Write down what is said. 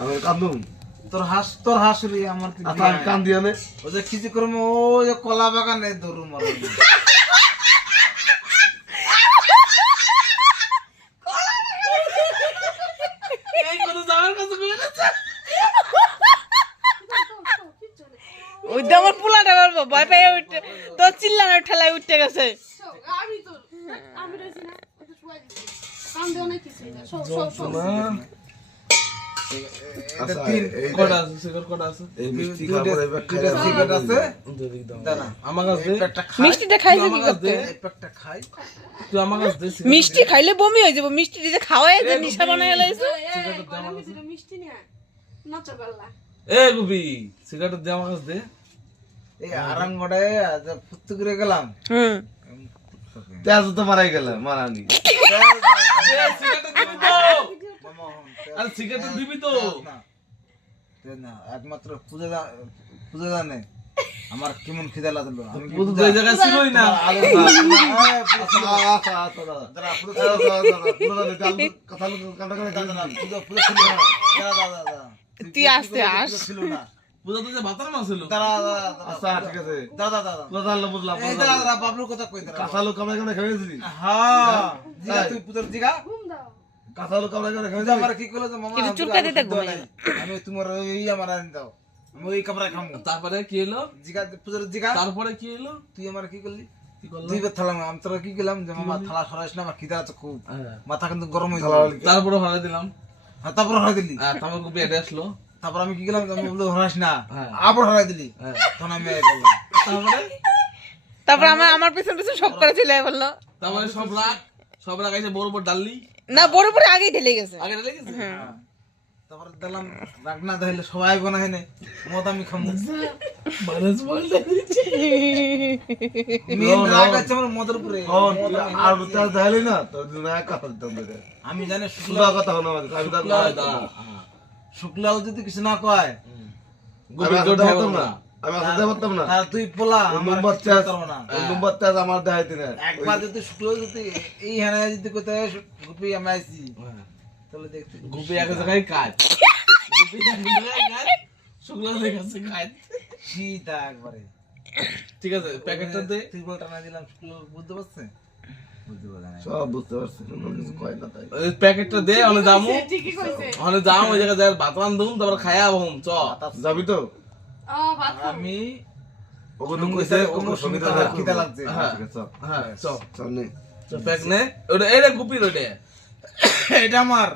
আমি কান্দুম তোর হাসুলি আমার কি আচ্ছা আমি কান দিয়া নে ও যে কিছু করম ও যে কলা বাগানে দৌড়ু মারো এই কোন যাওয়ার কাছে কই না ওই যে আমার পোলাটা বলবো ভয় পেয়ে উঠে তো চিল্লানোর ঠেলায় উঠতে গেছে আমি তো আমি রইছি না ওটা শুয়াই দিছি কাম দেও না কিছু না সব আচ্ছা তিন এই কোডা আছে সিগার কোডা আছে এই মিষ্টি খাবার এবার দুইটা খাই সিগারেট আছে দাঁড়া আমার কাছে একটা খাই মিষ্টিটা খাইছে কি করতে একটা খাই তুই আমার কাছে দে মিষ্টি খাইলে বমি হয়ে যাবে মিষ্টি দিতে খাওয়াই যে নিশা বানায় লাইছে আমি যেটা মিষ্টি নিয়ে নাচা গল্লা এ গুবি সিগারেট দে আমার কাছে দে এই আরাঙ্গড়ে আজ ফুট করে গেলাম তেজ তো মারাই গেল মারানি সিগারেট দিবি তো আরে সিগারেট দিবি তো না একমাত্র পূজা জানে আমার কেমন খিদা লাগলো আমি বুঝ এই জায়গা ছিলই না আচ্ছা আচ্ছা আচ্ছা দাদা কথা কাটা করে তুই আসতে আস ছিল না বুঝা তো যে ভাতার মাছ ছিল আচ্ছা ঠিক আছে দাদা দাদা বুঝলাম এই দাদা বাবলুর কথা কই দাদা কাঁচা লোক কামড়ে কামড়ে খেয়েছিলি হ্যাঁ জিগা তুই পুতর জিগা ঘুম দাও কাঁচা লোক কামড়ে কামড়ে তুই খেয়েছিলি আমার কি করলো যে মামা কিন্তু চুলকা দিতে ঘুমাই না। আমি তোমার এই আমার আনি দাও আমি ওই কাপড় খামু তারপরে কি হলো জিগা পুতর জিগা তারপরে কি হলো তুই আমার কি করলি কি করলো দুইবার থালা আমি তোরা কি করলাম যে মামা থালা সরাইস না আমার খিদা আছে খুব হ্যাঁ। মাথা কিন্তু গরম হয়ে থালা গেল হলে তারপরে হরাই দিলাম হ্যাঁ তারপর হরাই দিলি তারপর গুবি এটা আসলো তারপর আমি কি করলাম আমি বললো হরাইস না হ্যাঁ। আবার হরাই দিলি হ্যাঁ। তখন আমি এই করলাম তারপরে তারপর আমার পিছন পিছন শক করে চলে বললো তারপরে সব রাগ এসে বড় বড় ডাললি না বড় বড় আগেই ঢেলে গেছে আগে ঢেলে গেছে তারপরে দিলাম রাগ না ধরলে সবাই বানাই নে মত আমি খামু মানুষ বলতে মেন রাগ আছে আমার মদের উপরে আর তেজ দেখালি না তোর জন্য এক কথা দিতাম তোকে আমি জানি সুদা কথা হলো আমাদের আমি তো শুক্লাও যদি কিছু না কয় গুবি আমি কেউ আসতে ঠাইবো পারতাম না না আমি আসতে পারতাম না আর তুই পোলা ওই আমার নম্বর কিছু তেজ করবো না ওই নম্বর তেজ আমার দেখাইতে না একবার যদি শুক্ল যদি এই হানে যদি কোথায় গুপি আমি আইছি তাহলে দেখতে গুবি এক জায়গায় কাজ গুবি এক জায়গায় কাজ শুক্লা লেখাছে কাজ সীতা একবারে ঠিক আছে প্যাকেটটা দে তুই বলটা না দিলাম শুক্ল বুঝতে পারছে বুঝতে পারে না সব বুঝতে পারছি কোনো কিছু কয় না তাই ওই প্যাকেটটা দে অনে দামু ঠিকই কইছে অনে দাম ওই জায়গায় যাই ভাত রান্ধুম তারপর খায়া বহম চ যাবি তো ভাত খাও। আমি ওগুলো কইছে ওগুলো সঙ্গীতা খিদা লাগছে হ্যাঁ ঠিক আছে হ্যাঁ চ চল নে চ প্যাক নে ওটা এই রে গুপি ওটা এটা আমার